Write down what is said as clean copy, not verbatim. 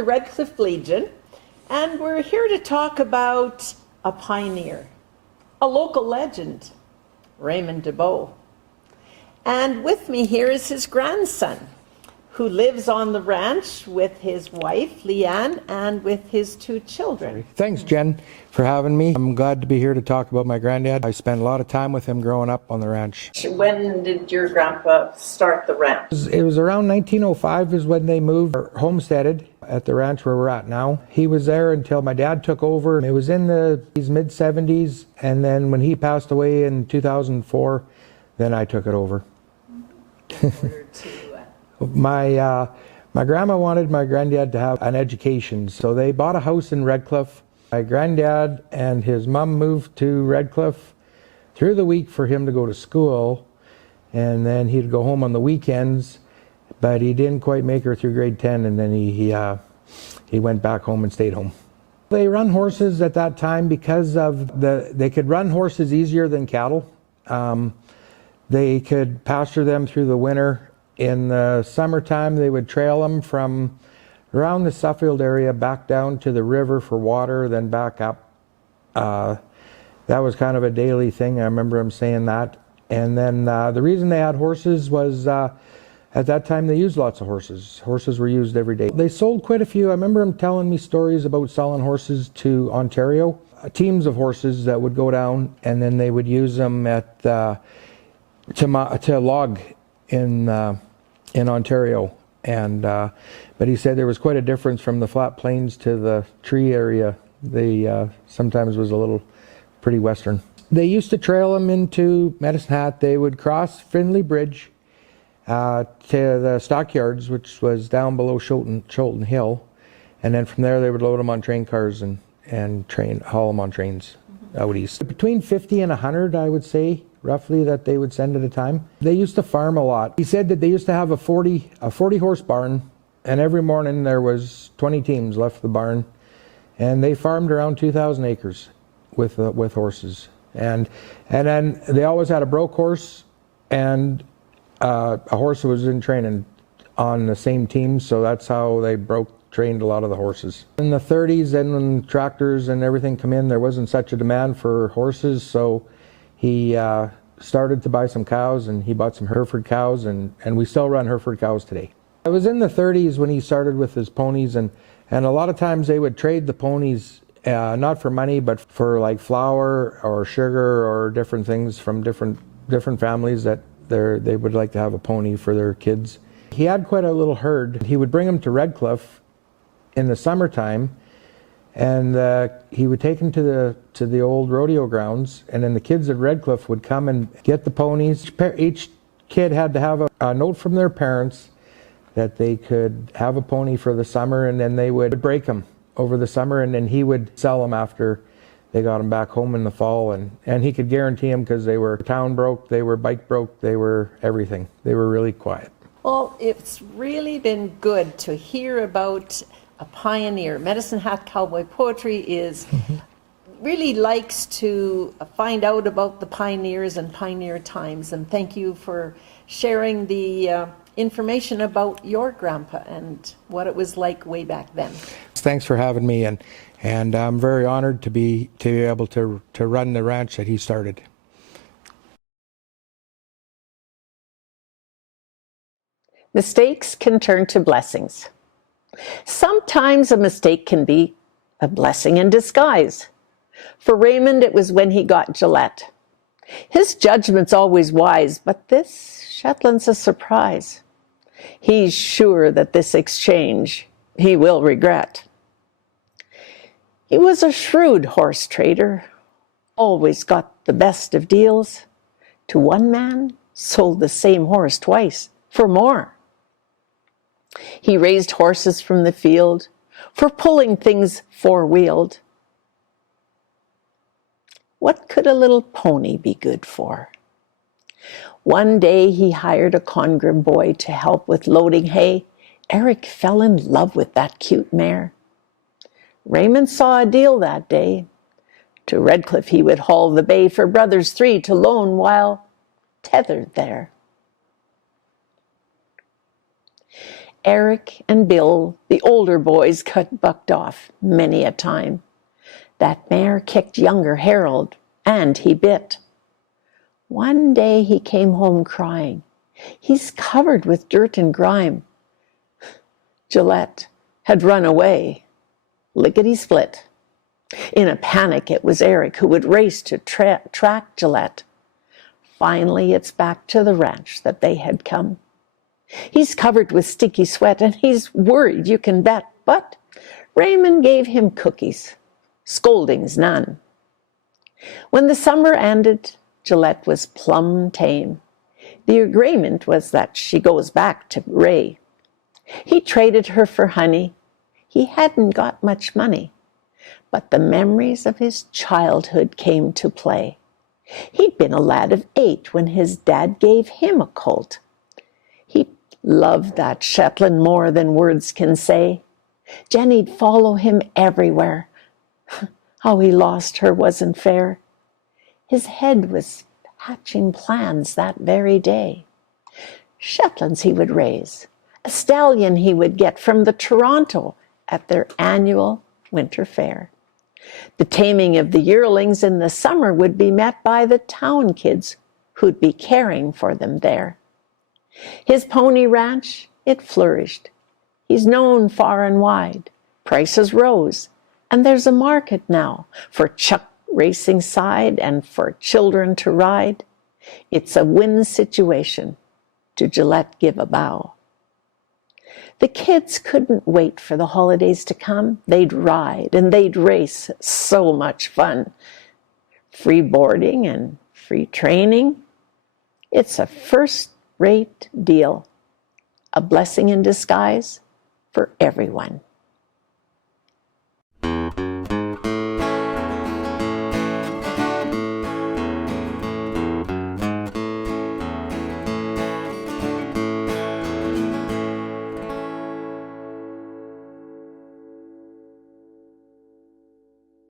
the Redcliffe Legion, and we're here to talk about a pioneer, a local legend, Raymond Dubeau. And with me here is his grandson, who lives on the ranch with his wife, Leanne, and with his 2 children. Thanks, Jen, for having me. I'm glad to be here to talk about my granddad. I spent a lot of time with him growing up on the ranch. When did your grandpa start the ranch? It was around 1905 is when they moved, or homesteaded at the ranch where we're at now. He was there until my dad took over. It was in his mid-70s, and then when he passed away in 2004, then I took it over. My grandma wanted my granddad to have an education, so they bought a house in Redcliffe. My granddad and his mom moved to Redcliffe through the week for him to go to school, and then he'd go home on the weekends, but he didn't quite make her through grade 10, and then he went back home and stayed home. They run horses at that time because of they could run horses easier than cattle. They could pasture them through the winter. In the summertime, they would trail them from around the Suffield area back down to the river for water, then back up. That was kind of a daily thing. I remember him saying that. And then the reason they had horses was at that time they used lots of horses. Horses were used every day. They sold quite a few. I remember him telling me stories about selling horses to Ontario. Teams of horses that would go down, and then they would use them to log in Ontario, and but he said there was quite a difference from the flat plains to the tree area. They sometimes was a little pretty western. They used to trail them into Medicine Hat. They would cross Findlay Bridge to the stockyards, which was down below Cholton Hill, and then from there they would load them on train cars and haul them on trains out east. Between 50 and 100, I would say, roughly, that they would send at a time. They used to farm a lot. He said that they used to have a 40 horse barn, and every morning there was 20 teams left the barn, and they farmed around 2,000 acres with horses. And then they always had a broke horse and a horse that was in training on the same team, so that's how they trained a lot of the horses. In the 30s, then when tractors and everything come in, there wasn't such a demand for horses, so he started to buy some cows, and he bought some Hereford cows, and we still run Hereford cows today. It was in the 30s when he started with his ponies, and a lot of times they would trade the ponies, not for money, but for like flour or sugar or different things from different families that they would like to have a pony for their kids. He had quite a little herd. He would bring them to Redcliffe in the summertime, and he would take them to the old rodeo grounds, and then the kids at Redcliffe would come and get the ponies. Each kid had to have a note from their parents that they could have a pony for the summer, and then they would break them over the summer, and then he would sell them after they got them back home in the fall, and he could guarantee them because they were town broke, they were bike broke, they were everything. They were really quiet. Well, it's really been good to hear about a pioneer. Medicine Hat Cowboy Poetry really likes to find out about the pioneers and pioneer times, and thank you for sharing the information about your grandpa and what it was like way back then. Thanks for having me, and I'm very honored to be able to run the ranch that he started. Mistakes can turn to blessings. Sometimes a mistake can be a blessing in disguise. For Raymond, it was when he got Gillette. His judgment's always wise, but this Shetland's a surprise. He's sure that this exchange he will regret. He was a shrewd horse trader, always got the best of deals. To one man, sold the same horse twice for more. He raised horses from the field for pulling things four-wheeled. What could a little pony be good for? One day he hired a Congram boy to help with loading hay. Eric fell in love with that cute mare. Raymond saw a deal that day. To Redcliffe he would haul the bay for brothers 3 to loan while tethered there. Eric and Bill, the older boys, got bucked off many a time. That mare kicked younger Harold, and he bit. One day he came home crying. He's covered with dirt and grime. Gillette had run away, lickety-split. In a panic, it was Eric who would race to track Gillette. Finally, it's back to the ranch that they had come. He's covered with sticky sweat, and he's worried, you can bet. But Raymond gave him cookies, scoldings none. When the summer ended, Gillette was plumb tame. The agreement was that she goes back to Ray. He traded her for honey. He hadn't got much money, but the memories of his childhood came to play. He'd been a lad of 8 when his dad gave him a colt. He loved that Shetland more than words can say. Jenny'd follow him everywhere. How he lost her wasn't fair. His head was hatching plans that very day. Shetlands he would raise. A stallion he would get from the Toronto at their annual winter fair. The taming of the yearlings in the summer would be met by the town kids who'd be caring for them there. His pony ranch, it flourished. He's known far and wide. Prices rose, and there's a market now for chuck racing side and for children to ride. It's a win situation to Gillette give a bow. The kids couldn't wait for the holidays to come. They'd ride and they'd race. So much fun. Free boarding and free training. It's a first-rate deal. A blessing in disguise for everyone.